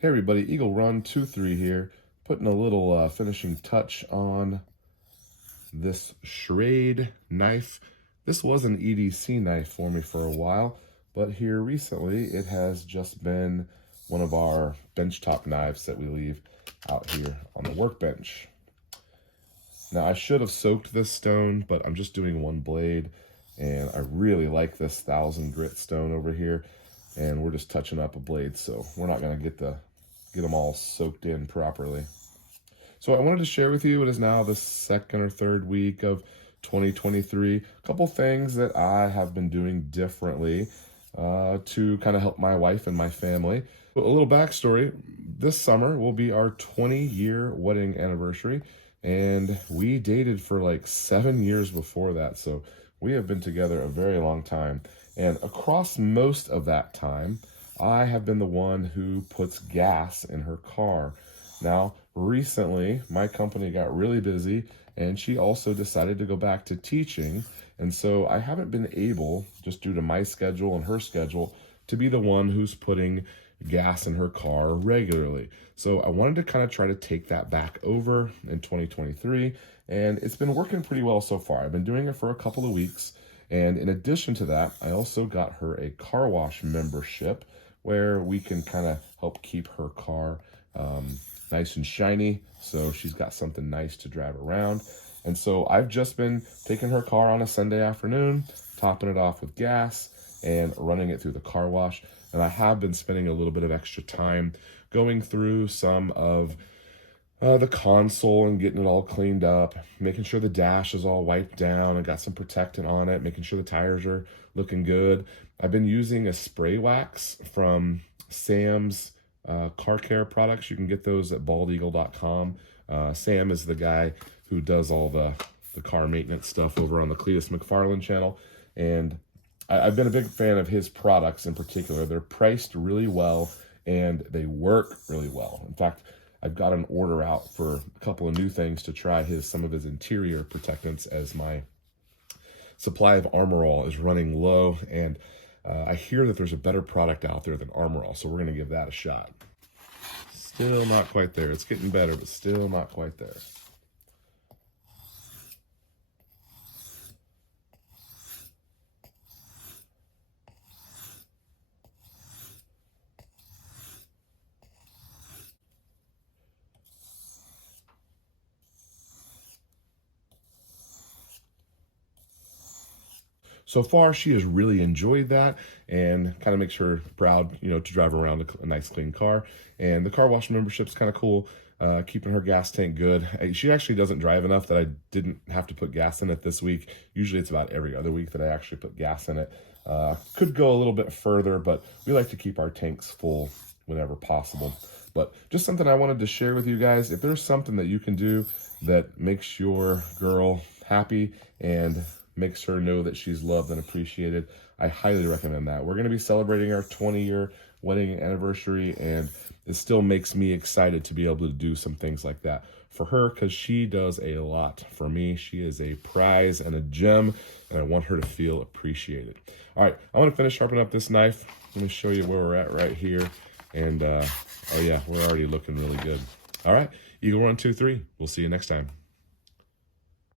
Hey everybody, Eagle Run 23 here, putting a little finishing touch on this Schrade knife. This was an EDC knife for me for a while, but here recently it has just been one of our benchtop knives that we leave out here on the workbench. Now I should have soaked this stone, but I'm just doing one blade, and I really like this 1000 grit stone over here, and we're just touching up a blade, so we're not going to get them all soaked in properly. So I wanted to share with you, it is now the second or third week of 2023, a couple things that I have been doing differently to kind of help my wife and my family. A little backstory, this summer will be our 20-year wedding anniversary, and we dated for like 7 years before that, so we have been together a very long time. And across most of that time, I have been the one who puts gas in her car. Now, recently, my company got really busy, and she also decided to go back to teaching. And so I haven't been able, just due to my schedule and her schedule, to be the one who's putting gas in her car regularly. So I wanted to kind of try to take that back over in 2023, and it's been working pretty well so far. I've been doing it for a couple of weeks, and in addition to that, I also got her a car wash membership where we can kind of help keep her car nice and shiny, so she's got something nice to drive around. And so I've just been taking her car on a Sunday afternoon, topping it off with gas, and running it through the car wash. And I have been spending a little bit of extra time going through some of the console and getting it all cleaned up, making sure the dash is all wiped down and got some protectant on it, making sure the tires are looking good. I've been using a spray wax from Sam's car care products. You can get those at baldeagle.com. Sam is the guy who does all the car maintenance stuff over on the Cletus McFarland channel, and I've been a big fan of his products in particular. They're priced really well and they work really well. In fact, I've got an order out for a couple of new things to try some of his interior protectants, as my supply of Armor All is running low, and I hear that there's a better product out there than Armor All, so we're going to give that a shot. Still not quite there. It's getting better, but still not quite there. So far, she has really enjoyed that and kind of makes her proud, to drive around a nice, clean car. And the car wash membership's kind of cool, keeping her gas tank good. She actually doesn't drive enough that I didn't have to put gas in it this week. Usually it's about every other week that I actually put gas in it. Could go a little bit further, but we like to keep our tanks full whenever possible. But just something I wanted to share with you guys. If there's something that you can do that makes your girl happy and makes her know that she's loved and appreciated, I highly recommend that. We're going to be celebrating our 20-year wedding anniversary, and it still makes me excited to be able to do some things like that for her, because she does a lot for me. She is a prize and a gem, and I want her to feel appreciated. All right, I want to finish sharpening up this knife. Let me show you where we're at right here. And oh yeah, we're already looking really good. All right, Eagle Run 23. We'll see you next time.